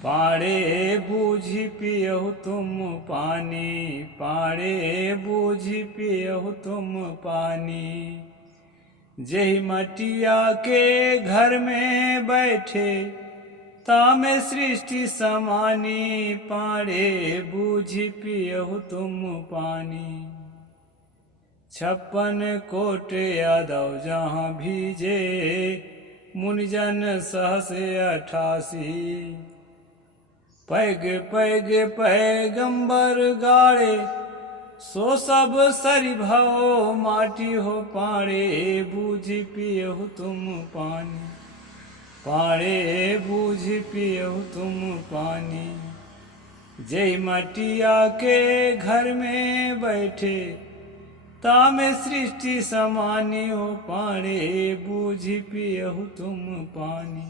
पाड़े बूझी पियहु तुम पानी, पाड़े बूझी पियहु तुम पानी। जेहि मटिया के घर में बैठे, तामे सृष्टि समानी। पाड़े बूझी पियहु तुम पानी। 56 कोट यादव जहाँ भीजे, मुनिजन सहस 88। पैग पैग पैगंबर गाड़े, सो सब सरि भव माटी हो। पाड़े बूझी पियहु तुम पानी, पाड़े बूझी पियहु तुम पानी। जय मटिया के घर में बैठे, तामे सृष्टि समानी हो। पाड़े बूझी पियहु तुम पानी।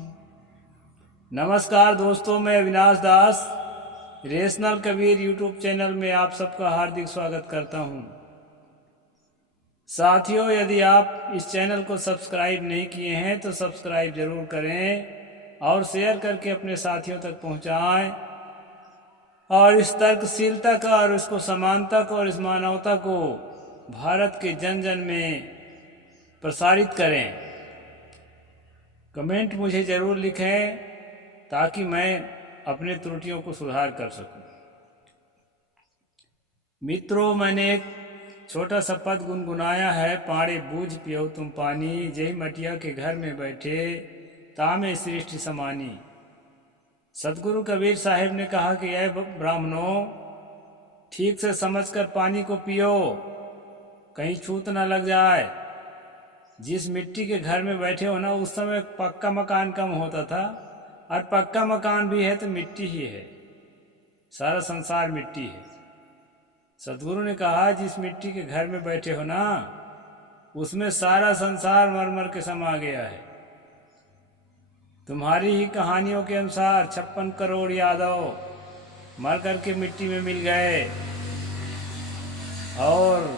नमस्कार दोस्तों, मैं अविनाश दास रेशनल कबीर यूट्यूब चैनल में आप सबका हार्दिक स्वागत करता हूं। साथियों, यदि आप इस चैनल को सब्सक्राइब नहीं किए हैं तो सब्सक्राइब जरूर करें और शेयर करके अपने साथियों तक पहुंचाएं और इस तर्कशीलता का और इसको समानता को और इस मानवता को भारत के जन जन में प्रसारित करें। कमेंट मुझे ज़रूर लिखें ताकि मैं अपने त्रुटियों को सुधार कर सकूं। मित्रों, मैंने एक छोटा सा पद गुनगुनाया है। पाड़े बूझ पियो तुम पानी, जय मटिया के घर में बैठे, तामे सृष्टि समानी। सतगुरु कबीर साहिब ने कहा कि ऐ ब्राह्मणों, ठीक से समझकर पानी को पियो, कहीं छूत ना लग जाए। जिस मिट्टी के घर में बैठे हो ना, उस समय पक्का मकान कम होता था, और पक्का मकान भी है तो मिट्टी ही है। सारा संसार मिट्टी है। सतगुरु ने कहा जिस मिट्टी के घर में बैठे हो ना, उसमें सारा संसार मर मर के समा गया है। तुम्हारी ही कहानियों के अनुसार 56 करोड़ यादव मर करके मिट्टी में मिल गए और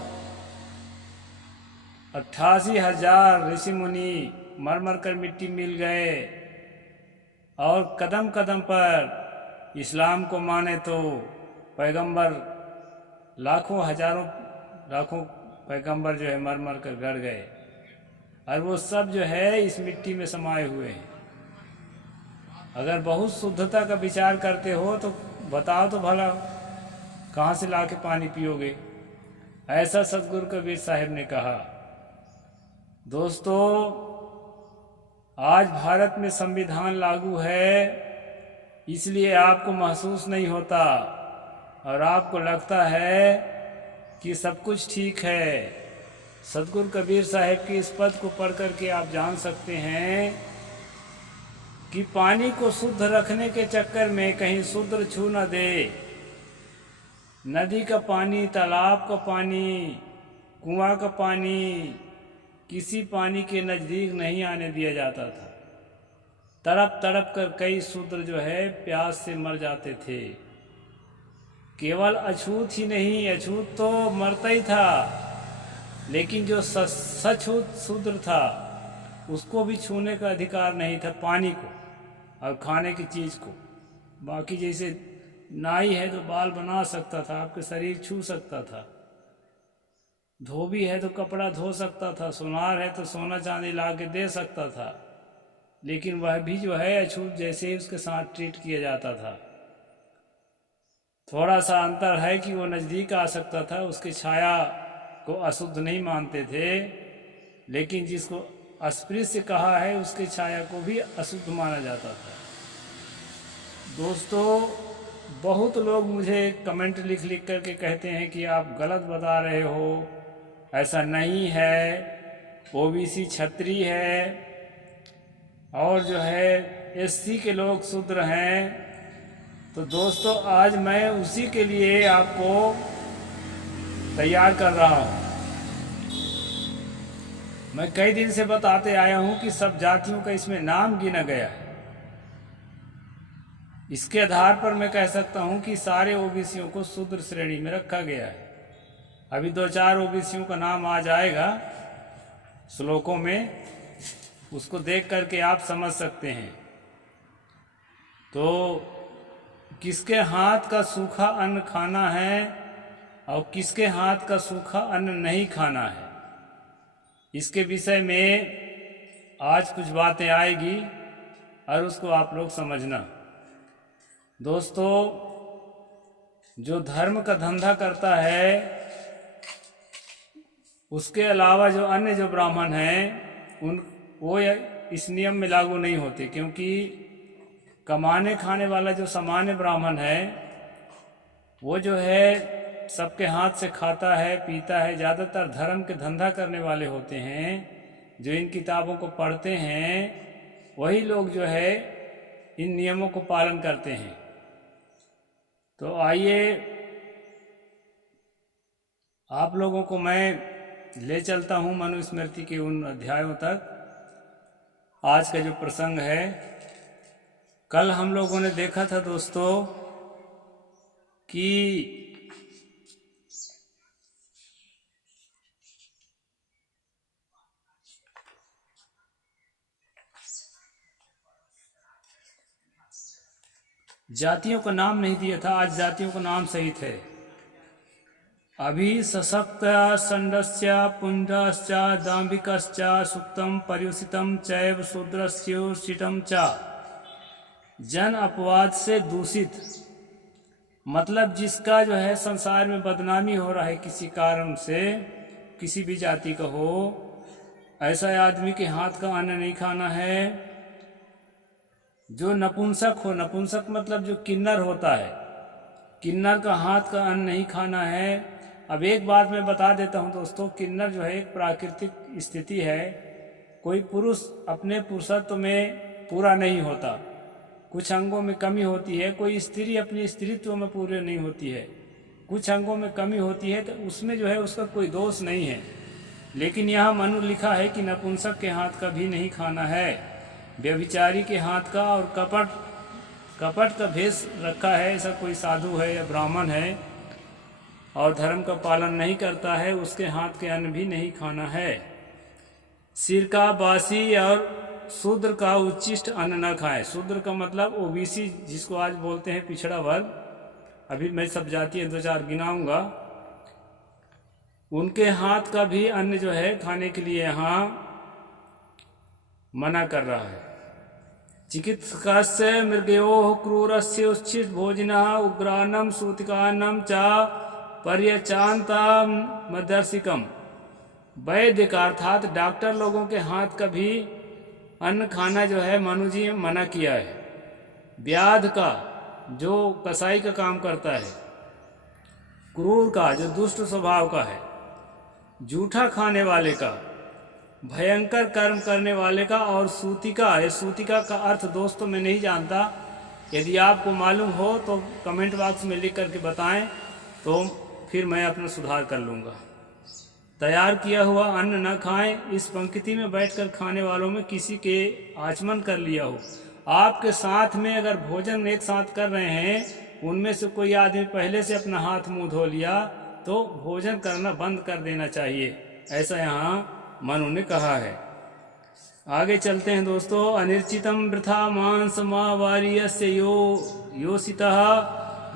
88,000 ऋषि मुनि मर मर कर मिट्टी मिल गए। और कदम कदम पर इस्लाम को माने तो पैगंबर लाखों हजारों लाखों पैगंबर जो है मर मर कर गड़ गए, और वो सब जो है इस मिट्टी में समाये हुए हैं। अगर बहुत शुद्धता का विचार करते हो तो बताओ तो भला, कहाँ से लाके पानी पियोगे? ऐसा सतगुरु कबीर साहिब ने कहा। दोस्तों, आज भारत में संविधान लागू है, इसलिए आपको महसूस नहीं होता और आपको लगता है कि सब कुछ ठीक है। सतगुरु कबीर साहिब की इस पद को पढ़ करके आप जान सकते हैं कि पानी को शुद्ध रखने के चक्कर में कहीं शूद्र छू न दे। नदी का पानी, तालाब का पानी, कुआं का पानी, किसी पानी के नज़दीक नहीं आने दिया जाता था। तड़प तड़प कर कई शूद्र जो है प्यास से मर जाते थे। केवल अछूत ही नहीं, अछूत तो मरता ही था, लेकिन जो सछूत शूद्र था उसको भी छूने का अधिकार नहीं था, पानी को और खाने की चीज़ को। बाकी जैसे नाई है तो बाल बना सकता था, आपके शरीर छू सकता था, धोबी है तो कपड़ा धो सकता था, सुनार है तो सोना चांदी ला के दे सकता था, लेकिन वह भी जो है अछूत जैसे ही उसके साथ ट्रीट किया जाता था। थोड़ा सा अंतर है कि वो नज़दीक आ सकता था, उसकी छाया को अशुद्ध नहीं मानते थे, लेकिन जिसको अस्पृश्य कहा है उसकी छाया को भी अशुद्ध माना जाता था। दोस्तों, बहुत लोग मुझे कमेंट लिख लिख करके कहते हैं कि आप गलत बता रहे हो, ऐसा नहीं है, ओबीसी क्षत्रिय है और जो है एससी के लोग शूद्र हैं। तो दोस्तों, आज मैं उसी के लिए आपको तैयार कर रहा हूँ। मैं कई दिन से बताते आया हूँ कि सब जातियों का इसमें नाम गिना गया है। इसके आधार पर मैं कह सकता हूँ कि सारे ओबीसियों को शूद्र श्रेणी में रखा गया है। अभी 2-4 ओबीसियों का नाम आ जाएगा श्लोकों में, उसको देख करके आप समझ सकते हैं। तो किसके हाथ का सूखा अन्न खाना है और किसके हाथ का सूखा अन्न नहीं खाना है, इसके विषय में आज कुछ बातें आएगी और उसको आप लोग समझना। दोस्तों, जो धर्म का धंधा करता है उसके अलावा जो अन्य जो ब्राह्मण हैं वो इस नियम में लागू नहीं होते, क्योंकि कमाने खाने वाला जो सामान्य ब्राह्मण है वो जो है सबके हाथ से खाता है पीता है। ज़्यादातर धर्म के धंधा करने वाले होते हैं, जो इन किताबों को पढ़ते हैं वही लोग जो है इन नियमों को पालन करते हैं। तो आइए आप लोगों को मैं ले चलता हूँ मनुस्मृति के उन अध्यायों तक। आज का जो प्रसंग है, कल हम लोगों ने देखा था दोस्तों कि जातियों का नाम नहीं दिया था, आज जातियों का नाम सहित है। अभी सशक्त संडस्य पुंडश्च दाम्भिकश्च सुक्तम पर्युषितम चैव शूद्रस्योषितम च। जन अपवाद से दूषित, मतलब जिसका जो है संसार में बदनामी हो रहा है किसी कारण से, किसी भी जाति का हो, ऐसा आदमी के हाथ का अन्न नहीं खाना है। जो नपुंसक हो, नपुंसक मतलब जो किन्नर होता है, किन्नर का हाथ का अन्न नहीं खाना है। अब एक बात मैं बता देता हूँ दोस्तों, किन्नर जो है एक प्राकृतिक स्थिति है। कोई पुरुष अपने पुरुषत्व में पूरा नहीं होता, कुछ अंगों में कमी होती है। कोई स्त्री अपनी स्त्रीत्व में पूरे नहीं होती है, कुछ अंगों में कमी होती है, तो उसमें जो है उसका कोई दोष नहीं है। लेकिन यहाँ मनु लिखा है कि नपुंसक के हाथ का भी नहीं खाना है, व्यभिचारी के हाथ का, और कपट का भेष रखा है ऐसा कोई साधु है या ब्राह्मण है और धर्म का पालन नहीं करता है, उसके हाथ के अन्न भी नहीं खाना है। सिर का बासी और शूद्र का उच्चिष्ट अन्न न खाए। शूद्र का मतलब ओबीसी, जिसको आज बोलते हैं पिछड़ा वर्ग। अभी मैं सब जातियाँ 2-4 गिनाऊंगा, उनके हाथ का भी अन्न जो है खाने के लिए यहाँ मना कर रहा है। चिकित्सकस्य मृगयोः क्रूरस्य उच्छिष्ट भोजिनः उग्रान्नं सूतिकान्नं च पर्यचान्तं मदर्शिकम। वैद्य का अर्थात डॉक्टर लोगों के हाथ का भी अन्न खाना जो है मनु जी मना किया है। व्याध का, जो कसाई का काम करता है, क्रूर का, जो दुष्ट स्वभाव का है, जूठा खाने वाले का, भयंकर कर्म करने वाले का, और सूतिका। ये सूतिका का अर्थ दोस्तों मैं नहीं जानता, यदि आपको मालूम हो तो कमेंट बॉक्स में लिख करके बताएं, तो फिर मैं अपना सुधार कर लूँगा। तैयार किया हुआ अन्न न खाएं। इस पंक्ति में बैठकर खाने वालों में किसी के आचमन कर लिया हो, आपके साथ में अगर भोजन एक साथ कर रहे हैं, उनमें से कोई आदमी पहले से अपना हाथ मुंह धो लिया तो भोजन करना बंद कर देना चाहिए, ऐसा यहाँ मनु ने कहा है। आगे चलते हैं दोस्तों। अनिर्चितम वृथा मांस मावार्यस्य योषितः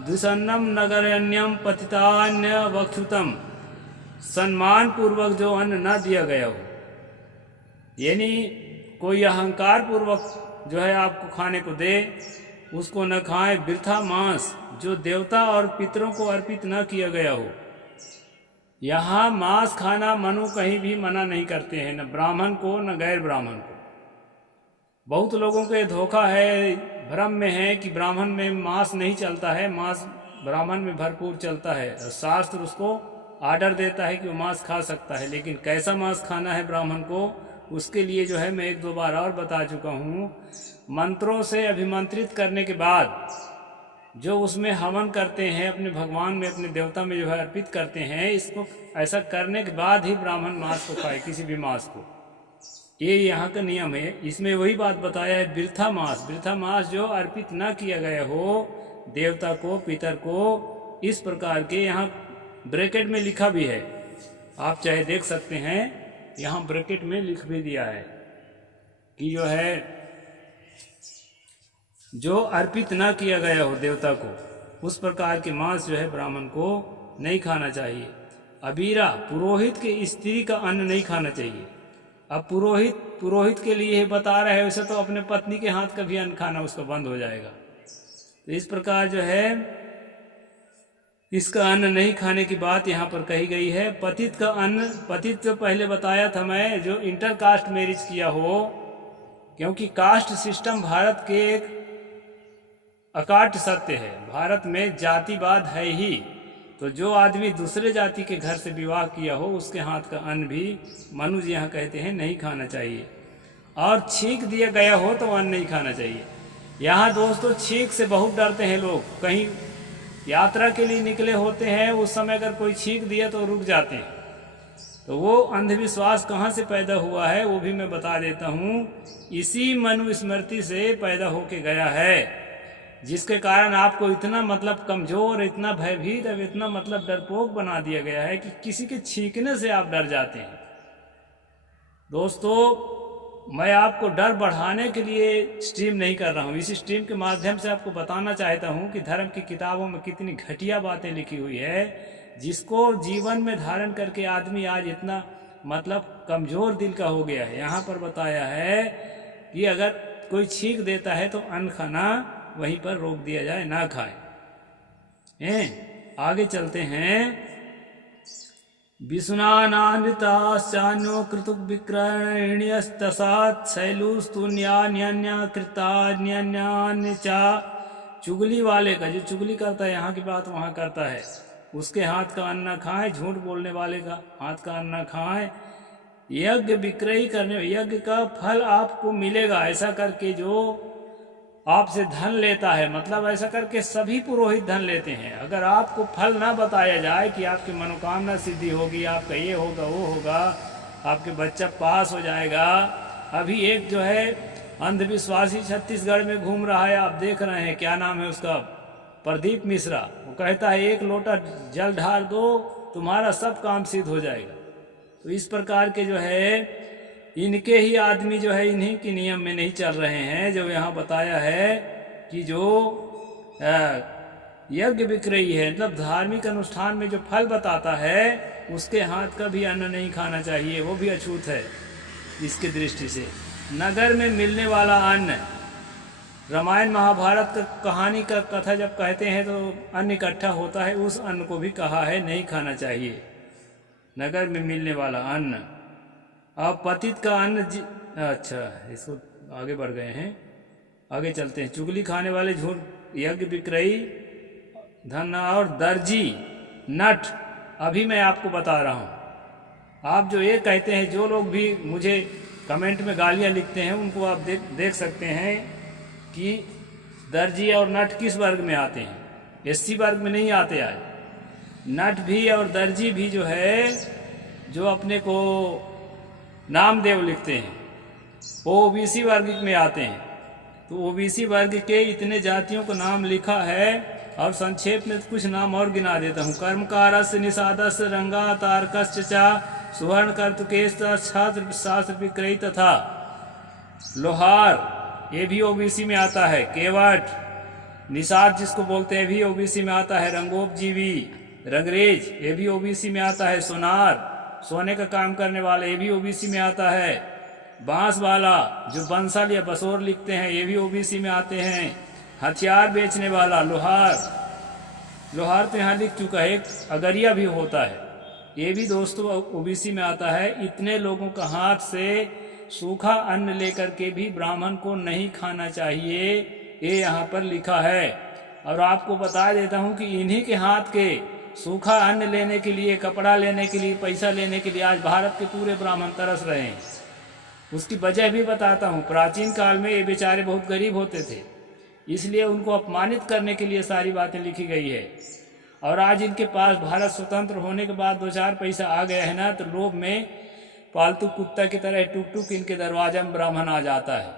दुसन्नम नगरण्यम पतितान्य वक्षुतम। सम्मान पूर्वक जो अन्न न दिया गया हो, यानी कोई अहंकार पूर्वक जो है आपको खाने को दे, उसको न खाएं। वृथा मांस, जो देवता और पितरों को अर्पित न किया गया हो। यहाँ मांस खाना मनु कहीं भी मना नहीं करते हैं, न ब्राह्मण को न गैर ब्राह्मण को। बहुत लोगों को धोखा है, भ्रम में है कि ब्राह्मण में मांस नहीं चलता है, मांस ब्राह्मण में भरपूर चलता है। शास्त्र उसको आर्डर देता है कि वो मांस खा सकता है, लेकिन कैसा मांस खाना है ब्राह्मण को, उसके लिए जो है मैं 1-2 बार और बता चुका हूँ। मंत्रों से अभिमंत्रित करने के बाद जो उसमें हवन करते हैं, अपने भगवान में, अपने देवता में जो है अर्पित करते हैं, इसको ऐसा करने के बाद ही ब्राह्मण मांस को खाए, किसी भी मांस को। ये यहाँ का नियम है। इसमें वही बात बताया है, वृथा मांस। वृथा मांस जो अर्पित ना किया गया हो देवता को, पितर को, इस प्रकार के यहाँ ब्रैकेट में लिखा भी है, आप चाहे देख सकते हैं, यहाँ ब्रैकेट में लिख भी दिया है कि जो है जो अर्पित न किया गया हो देवता को, उस प्रकार के मांस जो है ब्राह्मण को नहीं खाना चाहिए। अबीरा, पुरोहित के स्त्री का अन्न नहीं खाना चाहिए। अब पुरोहित के लिए बता रहे हैं, वैसे तो अपने पत्नी के हाथ का भी अन्न खाना उसका बंद हो जाएगा। तो इस प्रकार जो है इसका अन्न नहीं खाने की बात यहाँ पर कही गई है। पतित का अन्न, पतित जो पहले बताया था मैं, जो इंटर कास्ट मैरिज किया हो, क्योंकि कास्ट सिस्टम भारत के एक अकाट्य सत्य है। भारत में जातिवाद है ही, तो जो आदमी दूसरे जाति के घर से विवाह किया हो उसके हाथ का अन्न भी मनु जी यहाँ कहते हैं नहीं खाना चाहिए। और छींक दिया गया हो तो अन्न नहीं खाना चाहिए। यहाँ दोस्तों छींक से बहुत डरते हैं लोग। कहीं यात्रा के लिए निकले होते हैं, उस समय अगर कोई छींक दिया तो रुक जाते हैं। तो वो अंधविश्वास कहाँ से पैदा हुआ है वो भी मैं बता देता हूँ। इसी मनु स्मृति से पैदा होके गया है, जिसके कारण आपको इतना मतलब कमजोर, इतना भयभीत, अब इतना मतलब डरपोक बना दिया गया है कि किसी के छींकने से आप डर जाते हैं। दोस्तों, मैं आपको डर बढ़ाने के लिए स्ट्रीम नहीं कर रहा हूँ। इस स्ट्रीम के माध्यम से आपको बताना चाहता हूँ कि धर्म की किताबों में कितनी घटिया बातें लिखी हुई है, जिसको जीवन में धारण करके आदमी आज इतना मतलब कमजोर दिल का हो गया है। यहाँ पर बताया है कि अगर कोई छींक देता है तो अन्न खाना वहीं पर रोक दिया जाए, ना खाए। आगे चलते हैं। विसुनानानृताश्चान्यो कृतुक विक्रयण्यस्तसात् शैलुस्तुन्यान्यन्या कृतान्यन्यान्यचा। चुगली वाले का, जो चुगली करता है, यहाँ की बात वहाँ करता है, उसके हाथ का अन्न न खाएं। झूठ बोलने वाले का हाथ का अन्न न खाएं। यज्ञ विक्रय करने, यज्ञ का फल आपको मिलेगा ऐसा करके जो आपसे धन लेता है, मतलब ऐसा करके सभी पुरोहित धन लेते हैं। अगर आपको फल ना बताया जाए कि आपकी मनोकामना सिद्धि होगी, आपका ये होगा वो होगा, आपके बच्चा पास हो जाएगा। अभी एक जो है अंधविश्वासी छत्तीसगढ़ में घूम रहा है, आप देख रहे हैं, क्या नाम है उसका, प्रदीप मिश्रा। वो कहता है 1 लोटा जल ढार दो, तुम्हारा सब काम सिद्ध हो जाएगा। तो इस प्रकार के जो है इनके ही आदमी जो है इन्हीं के नियम में नहीं चल रहे हैं। जो यहाँ बताया है कि जो यज्ञ विक्रयी है, मतलब धार्मिक अनुष्ठान में जो फल बताता है, उसके हाथ का भी अन्न नहीं खाना चाहिए, वो भी अछूत है इसकी दृष्टि से। नगर में मिलने वाला अन्न, रामायण महाभारत का कहानी का कथा जब कहते हैं तो अन्न इकट्ठा होता है, उस अन्न को भी कहा है नहीं खाना चाहिए, नगर में मिलने वाला अन्न। अब पतित का अन्न अच्छा, इसको आगे बढ़ गए हैं, आगे चलते हैं। चुगली खाने वाले, झूठ, यज्ञ विक्रयी, धन और दर्जी, नट, अभी मैं आपको बता रहा हूँ। आप जो ये कहते हैं, जो लोग भी मुझे कमेंट में गालियाँ लिखते हैं, उनको आप देख सकते हैं कि दर्जी और नट किस वर्ग में आते हैं। एससी वर्ग में नहीं आते आज। नट भी और दर्जी भी जो है, जो अपने को नामदेव लिखते हैं, वो ओबीसी वर्ग में आते हैं। तो ओबीसी वर्ग के इतने जातियों का नाम लिखा है, और संक्षेप में कुछ नाम और गिना देता हूँ। कर्मकारस्य, निषादस्य, रंगा, तारकस्य, सुवर्ण कर्तुकेश, छात्र शास्त्र विक्रयी तथा लोहार, ये भी ओबीसी में आता है। केवट, निषाद जिसको बोलते हैं भी ओबीसी में आता है। रंगोपजीवी, रंगरेज, ये भी ओबीसी में आता है। सोनार, सोने का काम करने वाले, ये भी ओबीसी में आता है। बांस वाला, जो बंसल या बसोर लिखते हैं, ये भी ओबीसी में आते हैं। हथियार बेचने वाला, लोहार तो यहाँ लिख चुका है। एक अगरिया भी होता है, ये भी दोस्तों ओबीसी में आता है। इतने लोगों का हाथ से सूखा अन्न लेकर के भी ब्राह्मण को नहीं खाना चाहिए, ये यहाँ पर लिखा है। और आपको बता देता हूँ कि इन्हीं के हाथ के सूखा अन्न लेने के लिए, कपड़ा लेने के लिए, पैसा लेने के लिए आज भारत के पूरे ब्राह्मण तरस रहे हैं। उसकी वजह भी बताता हूँ। प्राचीन काल में ये बेचारे बहुत गरीब होते थे, इसलिए उनको अपमानित करने के लिए सारी बातें लिखी गई है। और आज इनके पास भारत स्वतंत्र होने के बाद 2-4 पैसा आ गया है ना, तो लोभ में पालतू कुत्ता की तरह टुक टुक इनके दरवाजा में ब्राह्मण आ जाता है।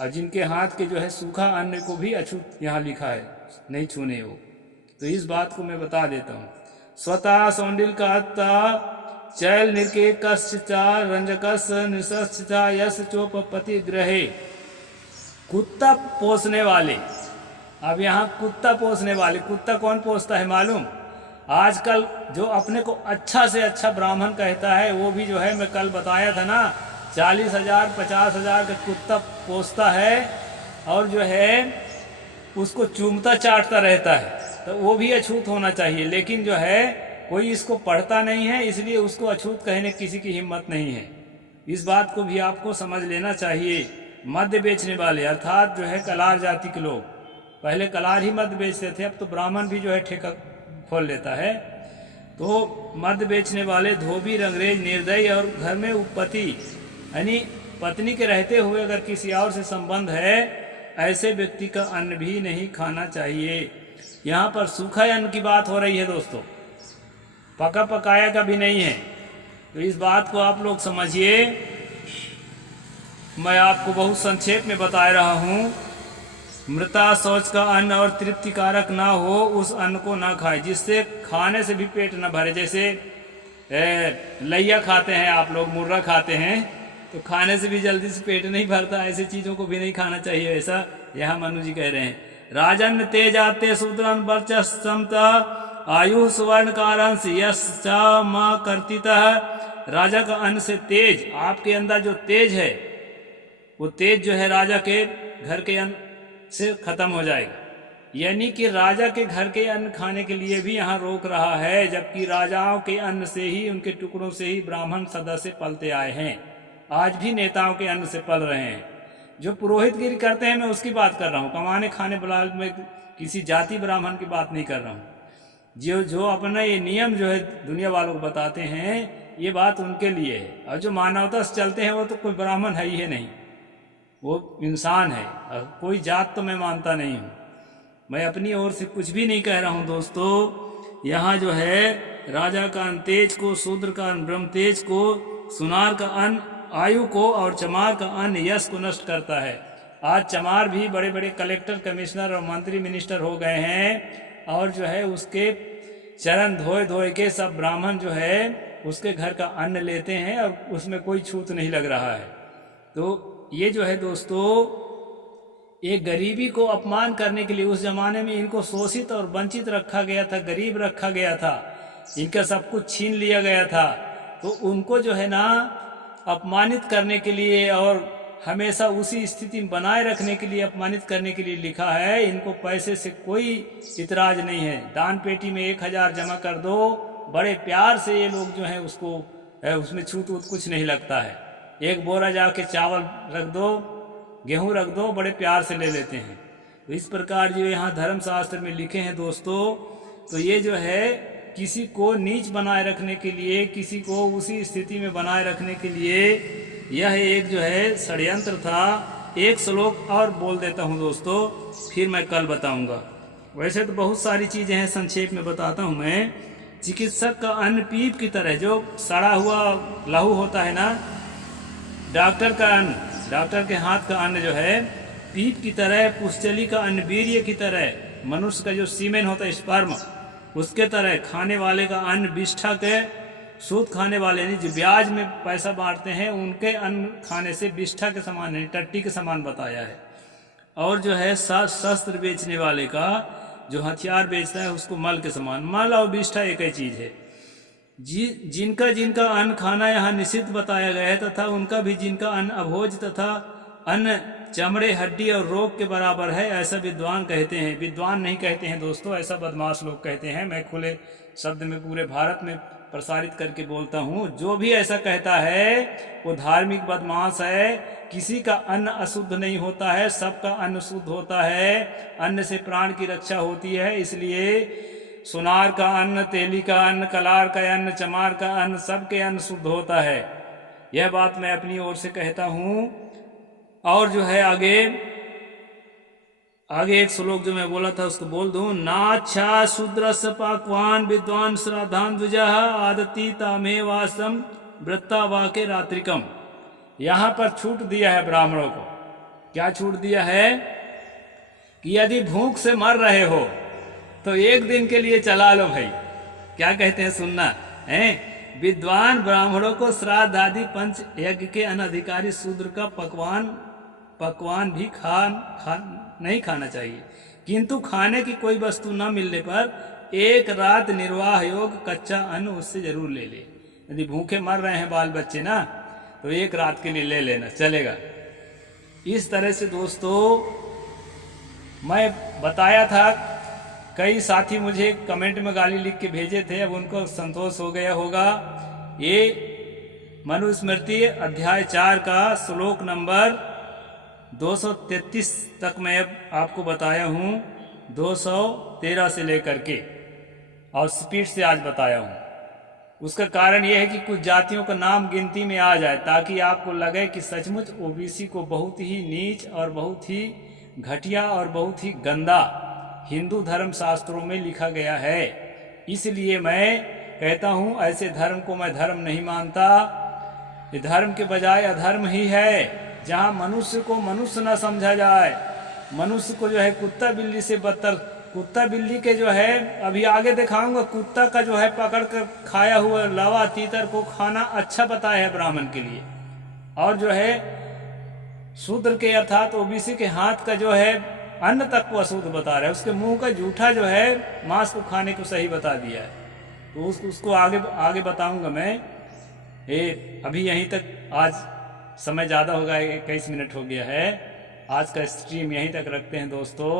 और जिनके हाथ के जो है सूखा अन्न को भी अछूत यहाँ लिखा है, नहीं छूने वो। तो इस बात को मैं बता देता हूँ। स्वतः सौंडिल का चैल निर्केकश्च रंजकस् नृशश्च यश चोपपति ग्रहे कुत्ता पोसने वाले, अब यहाँ कुत्ता पोसने वाले, कुत्ता कौन पोसता है मालूम? आजकल जो अपने को अच्छा से अच्छा ब्राह्मण कहता है वो भी जो है, मैं कल बताया था ना, 40,000 50,000 का कुत्ता पोसता है और जो है उसको चूमता चाटता रहता है, तो वो भी अछूत होना चाहिए। लेकिन जो है कोई इसको पढ़ता नहीं है, इसलिए उसको अछूत कहने किसी की हिम्मत नहीं है। इस बात को भी आपको समझ लेना चाहिए। मद्य बेचने वाले अर्थात जो है कलार जाति के लोग, पहले कलार ही मद्य बेचते थे, अब तो ब्राह्मण भी जो है ठेका खोल लेता है। तो मद्य बेचने वाले, धोबी, रंगरेज, निर्दयी और घर में उपपति यानी पत्नी के रहते हुए अगर किसी और से संबंध है, ऐसे व्यक्ति का अन्न भी नहीं खाना चाहिए। यहाँ पर सूखा अन्न की बात हो रही है दोस्तों, पका पकाया का भी नहीं है। तो इस बात को आप लोग समझिए। मैं आपको बहुत संक्षेप में बता रहा हूँ। मृता शौच का अन्न और तृप्तिकारक ना हो उस अन्न को ना खाए, जिससे खाने से भी पेट न भरे। जैसे लैया खाते हैं आप लोग, मुर्रा खाते हैं, तो खाने से भी जल्दी से पेट नहीं भरता, ऐसी चीज़ों को भी नहीं खाना चाहिए, ऐसा यहाँ मनु जी कह रहे हैं। राजन तेज आते शूद्रन वर्चस्समत आयु सुवर्ण कारणस यश्च म कर्तितः। राजा का अन्न से तेज, आपके अंदर जो तेज है वो तेज जो है राजा के घर के अन्न से खत्म हो जाएगा। यानी कि राजा के घर के अन्न खाने के लिए भी यहाँ रोक रहा है, जबकि राजाओं के अन्न से ही, उनके टुकड़ों से ही ब्राह्मण सदस्य पलते आए हैं। आज भी नेताओं के अन्न से पल रहे हैं। जो पुरोहितगिरी करते हैं मैं उसकी बात कर रहा हूँ, कमाने खाने बलाल में किसी जाति ब्राह्मण की बात नहीं कर रहा हूँ। जो अपना ये नियम जो है दुनिया वालों को बताते हैं, ये बात उनके लिए है। और जो मानवता से चलते हैं वो तो कोई ब्राह्मण है ही है नहीं, वो इंसान है। और कोई जात तो मैं मानता नहीं हूँ, मैं अपनी ओर से कुछ भी नहीं कह रहा हूँ दोस्तों। यहाँ जो है राजा का अन्न तेज को, शूद्र का अन्न ब्रह्म तेज को, सुनार का अन्न आयु को और चमार का अन्न यश को नष्ट करता है। आज चमार भी बड़े बड़े कलेक्टर, कमिश्नर और मंत्री, मिनिस्टर हो गए हैं, और जो है उसके चरण धोए धोए के सब ब्राह्मण जो है उसके घर का अन्न लेते हैं और उसमें कोई छूत नहीं लग रहा है। तो ये जो है दोस्तों, एक गरीबी को अपमान करने के लिए उस जमाने में इनको शोषित और वंचित रखा गया था, गरीब रखा गया था, इनका सब कुछ छीन लिया गया था। तो उनको जो है ना अपमानित करने के लिए और हमेशा उसी स्थिति में बनाए रखने के लिए, अपमानित करने के लिए लिखा है। इनको पैसे से कोई इतराज नहीं है। दान पेटी में 1,000 जमा कर दो, बड़े प्यार से ये लोग जो है उसको उसमें छूत वूत कुछ नहीं लगता है। एक बोरा जाके चावल रख दो, गेहूं रख दो, बड़े प्यार से ले लेते हैं। तो इस प्रकार जो यहाँ धर्मशास्त्र में लिखे हैं दोस्तों, तो ये जो है किसी को नीच बनाए रखने के लिए, किसी को उसी स्थिति में बनाए रखने के लिए यह एक जो है षड्यंत्र था। एक श्लोक और बोल देता हूँ दोस्तों, फिर मैं कल बताऊंगा। वैसे तो बहुत सारी चीज़ें हैं, संक्षेप में बताता हूँ मैं। चिकित्सक का अन्न पीप की तरह, जो सड़ा हुआ लहू होता है ना, डॉक्टर का अन्न, डॉक्टर के हाथ का अन्न जो है पीप की तरह, पुष्चली का अन्न वीर्य की तरह, मनुष्य का जो सीमेन होता है स्पर्म उसके तरह, खाने वाले का अन्न विष्ठा के, सूद खाने वाले नहीं जो ब्याज में पैसा बांटते हैं उनके अन्न खाने से विष्ठा के समान नहीं, टट्टी के समान बताया है। और जो है शस्त्र बेचने वाले का, जो हथियार बेचता है उसको मल के समान। मल और विष्ठा एक ही चीज है। जिनका जिनका अन्न खाना यहाँ निषिद्ध बताया गया है, तथा उनका भी जिनका अन्न अभोज तथा अन्न चमड़े, हड्डी और रोग के बराबर है, ऐसा विद्वान कहते हैं। विद्वान नहीं कहते हैं दोस्तों, ऐसा बदमाश लोग कहते हैं। मैं खुले शब्द में पूरे भारत में प्रसारित करके बोलता हूँ, जो भी ऐसा कहता है वो धार्मिक बदमाश है। किसी का अन्न अशुद्ध नहीं होता है, सबका अन्न शुद्ध होता है। अन्न से प्राण की रक्षा होती है, इसलिए सुनार का अन्न, तेली का अन्न, कलार का अन्न, चमार का अन्न, सबके अन्न शुद्ध होता है। यह बात मैं अपनी ओर से कहता हूँ। और जो है आगे एक श्लोक जो मैं बोला था उसको बोल दूं। नाच्छा शूद्रस्य पाक्वान विद्वान श्राद्धान द्विजः आदति तामे वासम वृत्ता वाके रात्रिकम। यहाँ पर छूट दिया है ब्राह्मणों को। क्या छूट दिया है? कि यदि भूख से मर रहे हो तो एक दिन के लिए चला लो भाई। क्या कहते हैं सुनना है? विद्वान ब्राह्मणों को श्राद्ध आदि पंच यज्ञ के अनधिकारी शूद्र का पकवान पकवान भी नहीं खाना चाहिए, किंतु खाने की कोई वस्तु न मिलने पर एक रात निर्वाह योग कच्चा अन्न उससे जरूर ले ले। यदि भूखे मर रहे हैं बाल बच्चे ना, तो एक रात के लिए ले लेना चलेगा। इस तरह से दोस्तों मैं बताया था। कई साथी मुझे कमेंट में गाली लिख के भेजे थे, अब उनको संतोष हो गया होगा। ये मनुस्मृति अध्याय 4 का श्लोक नंबर 233 तक मैं अब आपको बताया हूँ, 213 से लेकर के, और स्पीड से आज बताया हूँ। उसका कारण यह है कि कुछ जातियों का नाम गिनती में आ जाए, ताकि आपको लगे कि सचमुच ओबीसी को बहुत ही नीच और बहुत ही घटिया और बहुत ही गंदा हिंदू धर्म शास्त्रों में लिखा गया है। इसलिए मैं कहता हूँ ऐसे धर्म को मैं धर्म नहीं मानता। ये धर्म के बजाय अधर्म ही है, जहाँ मनुष्य को मनुष्य न समझा जाए, मनुष्य को जो है कुत्ता बिल्ली से बदतर, कुत्ता बिल्ली के जो है अभी आगे दिखाऊंगा, कुत्ता का जो है पकड़ कर खाया हुआ लवा तीतर को खाना अच्छा बताया है ब्राह्मण के लिए, और जो है शूद्र के अर्थात ओबीसी के हाथ का जो है अन्न तक को अशुद्ध बता रहा है, उसके मुंह का जूठा जो है मांस को खाने को सही बता दिया है। तो उसको आगे बताऊंगा मैं। अभी यहीं तक, आज समय ज़्यादा हो गया, 21 मिनट हो गया है। आज का स्ट्रीम यहीं तक रखते हैं दोस्तों।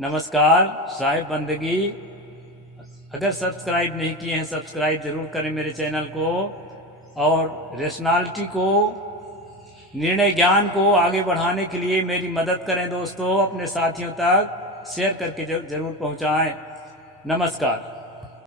नमस्कार। साहिब बंदगी, अगर सब्सक्राइब नहीं किए हैं सब्सक्राइब जरूर करें मेरे चैनल को, और रेशनैलिटी को, निर्णय ज्ञान को आगे बढ़ाने के लिए मेरी मदद करें दोस्तों। अपने साथियों तक शेयर करके जरूर पहुंचाएं। नमस्कार।